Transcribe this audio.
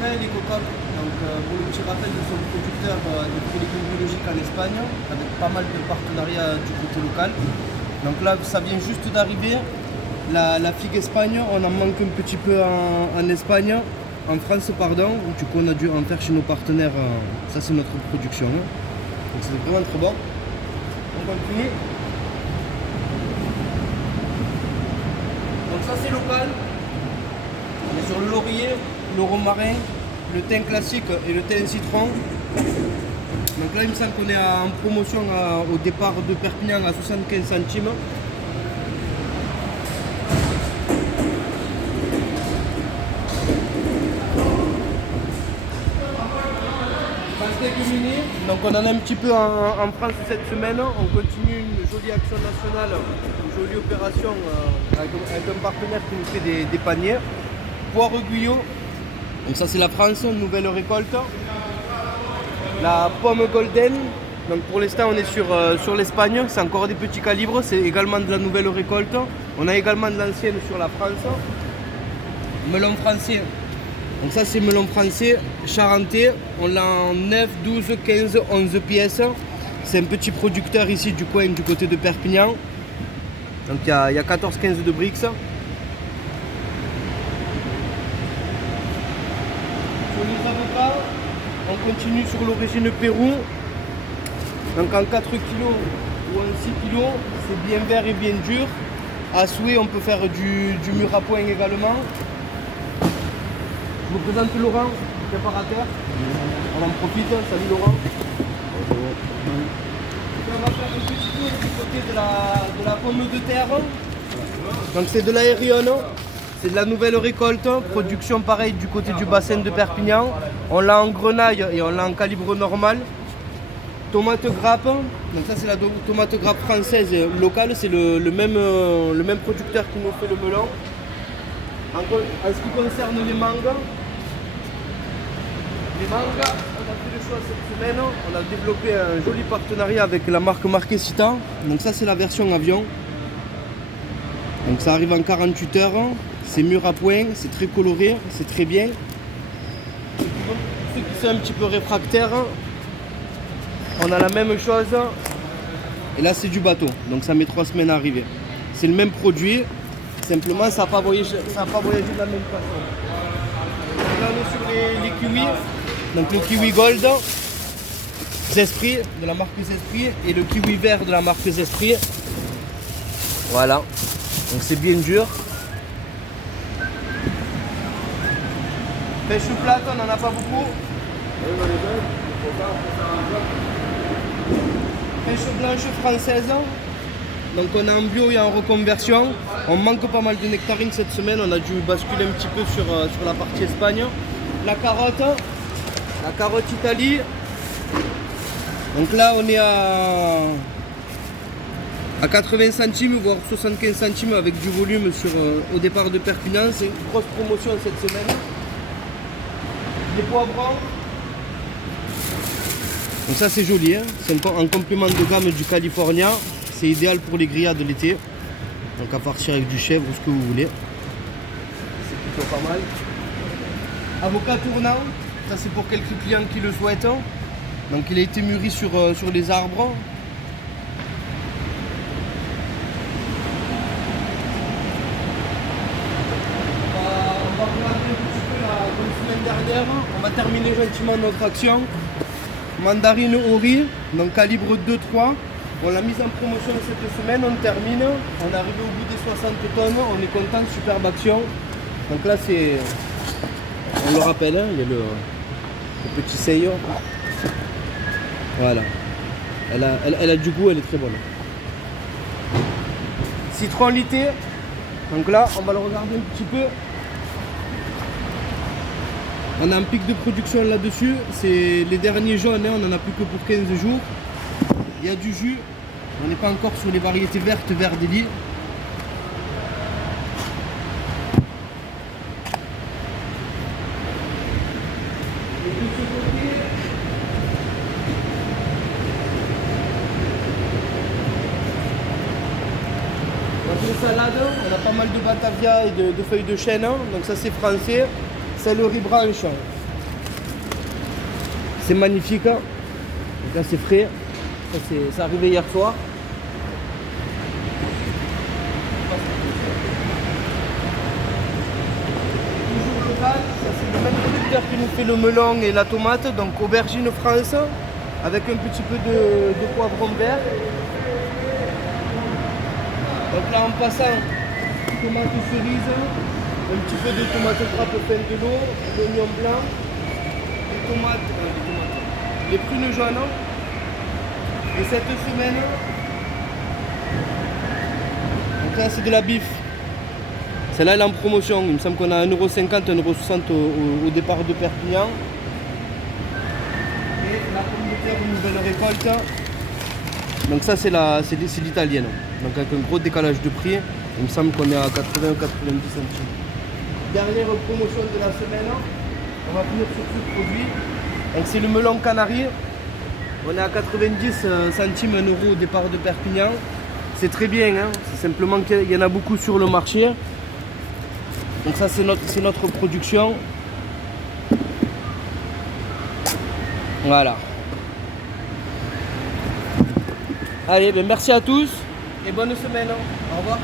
Coca et l'Ecococ. Donc pour le petit rappel, nous sommes producteurs de produits légumes biologiques en Espagne, avec pas mal de partenariats du côté local. Donc là, ça vient juste d'arriver. La figue Espagne, on en manque un petit peu en Espagne, en France pardon. Du coup, on a dû en faire chez nos partenaires. Ça, c'est notre production. Donc c'est vraiment très bon. On continue. Donc ça, c'est local. On est sur le laurier, le romarin, le thym classique et le thym citron. Donc là, il me semble qu'on est en promotion au départ de Perpignan à 75 centimes. Donc on en a un petit peu en France cette semaine. On continue une jolie action nationale, une jolie opération avec un partenaire qui nous fait des paniers. Poire Guyot, donc ça c'est la France, nouvelle récolte. La pomme golden, donc pour l'instant on est sur l'Espagne, c'est encore des petits calibres, c'est également de la nouvelle récolte. On a également de l'ancienne sur la France. Melon français, donc ça c'est melon français, charentais, on l'a en 9, 12, 15, 11 pièces. C'est un petit producteur ici du coin, du côté de Perpignan. Donc il y a 14-15 de Brix. Sur les avocats, on continue sur l'origine Pérou. Donc en 4 kg ou en 6 kg, c'est bien vert et bien dur. À souhait, on peut faire du mûr à point également. Je vous présente Laurent, préparateur. On en profite, salut Laurent. Bonjour. On va faire un petit tour du côté de la pomme de terre. Donc c'est de l'aérienne, c'est de la nouvelle récolte, production pareil du côté du bassin de Perpignan. On l'a en grenaille et on l'a en calibre normal. Tomate grappe, donc ça c'est la tomate grappe française locale, c'est le même producteur qui nous fait le melon. En ce qui concerne les mangues, on a fait le choix cette semaine, on a développé un joli partenariat avec la marque Marquesita. Donc ça c'est la version avion. Donc ça arrive en 48 heures, c'est mûr à point, c'est très coloré, c'est très bien. Ceux qui sont un petit peu réfractaires, on a la même chose. Et là c'est du bateau, donc ça met 3 semaines à arriver. C'est le même produit, simplement ça n'a pas voyagé de la même façon. Là on est sur les kiwis. Donc le kiwi gold, Zesprit, de la marque Zesprit, et le kiwi vert de la marque Zesprit. Voilà, donc c'est bien dur. Pêche plate, on n'en a pas beaucoup. Pêche blanche française. Donc on a en bio et en reconversion. On manque pas mal de nectarines cette semaine, on a dû basculer un petit peu sur la partie Espagne. La carotte Italie. Donc là on est à 80 centimes voire 75 centimes avec du volume au départ de Perpignan. C'est une grosse promotion cette semaine. Les poivrons. Donc ça c'est joli, hein. C'est en complément de gamme du California. C'est idéal pour les grillades l'été. Donc à partir avec du chèvre ou ce que vous voulez. C'est plutôt pas mal. Avocat tournant. Ça c'est pour quelques clients qui le souhaitent. Donc il a été mûri sur les arbres. On va regarder un petit peu comme semaine dernière. On va terminer gentiment notre action. Mandarine Ori, donc calibre 2-3. On l'a mise en promotion cette semaine, on termine. On est arrivé au bout des 60 tonnes. On est content, superbe action. Donc là c'est... On le rappelle, hein, il y a le petit seillon. Voilà. Elle a du goût, elle est très bonne. Citron lité. Donc là, on va le regarder un petit peu. On a un pic de production là-dessus. C'est les derniers jaunes, hein, on n'en a plus que pour 15 jours. Il y a du jus. On n'est pas encore sur les variétés vertes, vert délit. Salade, on a pas mal de batavia et de feuilles de chêne, donc ça c'est français. Céleri branche, c'est magnifique. Donc là c'est frais. Ça c'est arrivé hier soir. Toujours local, ça c'est le même producteur qui nous fait le melon et la tomate, donc aubergine France, avec un petit peu de poivron vert. Donc là en passant, tomate cerise, un petit peu de tomate frappe peine de l'eau, l'oignon blanc, les prunes jaunes. Et cette semaine, donc là c'est de la bif. Celle-là elle est en promotion. Il me semble qu'on a 1,50 €, 1,60 € au départ de Perpignan. Et la pomme de terre, une nouvelle récolte. Donc ça c'est l'italienne. Donc avec un gros décalage de prix. Il me semble qu'on est à 80 ou 90 centimes. Dernière promotion de la semaine. On va finir sur ce produit. Donc c'est le melon canari. On est à 90 centimes, 1 € au départ de Perpignan. C'est très bien, hein. C'est simplement qu'il y en a beaucoup sur le marché. Donc ça c'est notre production. Voilà. Allez, ben merci à tous et bonne semaine. Au revoir.